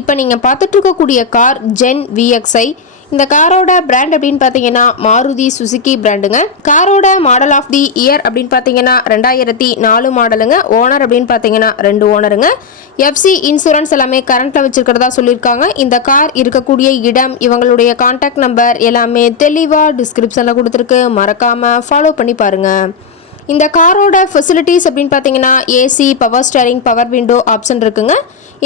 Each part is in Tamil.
இப்போ நீங்கள் பார்த்துட்டு இருக்கக்கூடிய கார் ஜென் விஎக்ஸ்ஐ இந்த காரோட பிராண்ட் அப்படின்னு பார்த்தீங்கன்னா மாருதி சுசுகி பிராண்டுங்க காரோட மாடல் ஆஃப் தி இயர் அப்படின்னு பார்த்தீங்கன்னா ரெண்டாயிரத்தி நாலு மாடலுங்க ஓனர் அப்படின்னு பார்த்தீங்கன்னா ரெண்டு ஓனருங்க எஃப்சி இன்சூரன்ஸ் எல்லாமே கரண்ட்டில் வச்சிருக்கிறதா சொல்லியிருக்காங்க. இந்த கார் இருக்கக்கூடிய இடம் இவங்களுடைய காண்டாக்ட் நம்பர் எல்லாமே தெளிவாக டிஸ்கிரிப்ஷனில் கொடுத்துருக்கு. மறக்காமல் ஃபாலோ பண்ணி பாருங்கள் இந்த காரோட ஃபெசிலிட்டிஸ் அப்படின்னு பார்த்தீங்கன்னா AC power steering power window option இருக்குங்க.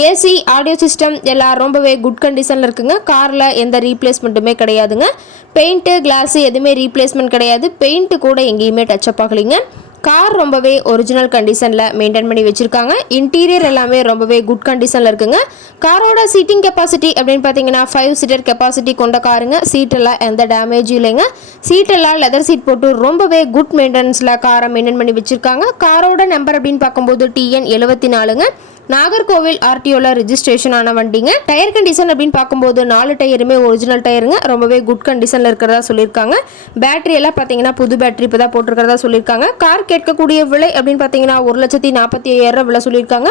ஏசி ஆடியோ சிஸ்டம் எல்லாம் ரொம்பவே குட் கண்டிஷனில் இருக்குங்க. காரில் எந்த ரீப்ளேஸ்மெண்ட்டுமே கிடையாதுங்க. பெயிண்ட்டு கிளாஸு எதுவுமே ரீப்ளேஸ்மெண்ட் கிடையாது. பெயிண்ட்டு கூட எங்கேயுமே டச்சப் ஆகலைங்க. கார் ரொம்பவே ஒரிஜினல் கண்டிஷனில் மெயின்டைன் பண்ணி வச்சுருக்காங்க. இன்டீரியர் எல்லாமே ரொம்பவே குட் கண்டிஷனில் இருக்குங்க. காரோட சீட்டிங் கெப்பாசிட்டி அப்படின்னு பார்த்தீங்கன்னா ஃபைவ் சீட்டர் கெப்பாசிட்டி கொண்ட காருங்க. சீட்டெல்லாம் எந்த டேமேஜும் இல்லைங்க. சீட்டெல்லாம் லெதர் சீட் போட்டு ரொம்பவே குட் மெயின்டெனன்ஸில் காரை மெயின்டைன் பண்ணி வச்சுருக்காங்க. காரோட நம்பர் அப்படின்னு பார்க்கும்போது டிஎன் எழுபத்தி நாலுங்க. நாகர்கோவில் ஆர்டிஓல ரிஜிஸ்ட்ரேஷன் ஆன வண்டிங்க. டயர் கண்டிஷன் அப்படின்னு பார்க்கும்போது நாலு டயருமே ஒரிஜினல் டயருங்க ரொம்பவே குட் கண்டிஷனில் இருக்கிறதா சொல்லியிருக்காங்க. பேட்டரி எல்லாம் பார்த்தீங்கன்னா புது பேட்டரி இப்போ தான் போட்டிருக்கிறதா சொல்லியிருக்காங்க. கார் கேட்கக்கூடிய விலை அப்படின்னு பார்த்தீங்கன்னா ஒரு லட்சத்தி நாற்பத்தி ஐயாயிரம் விலை சொல்லியிருக்காங்க.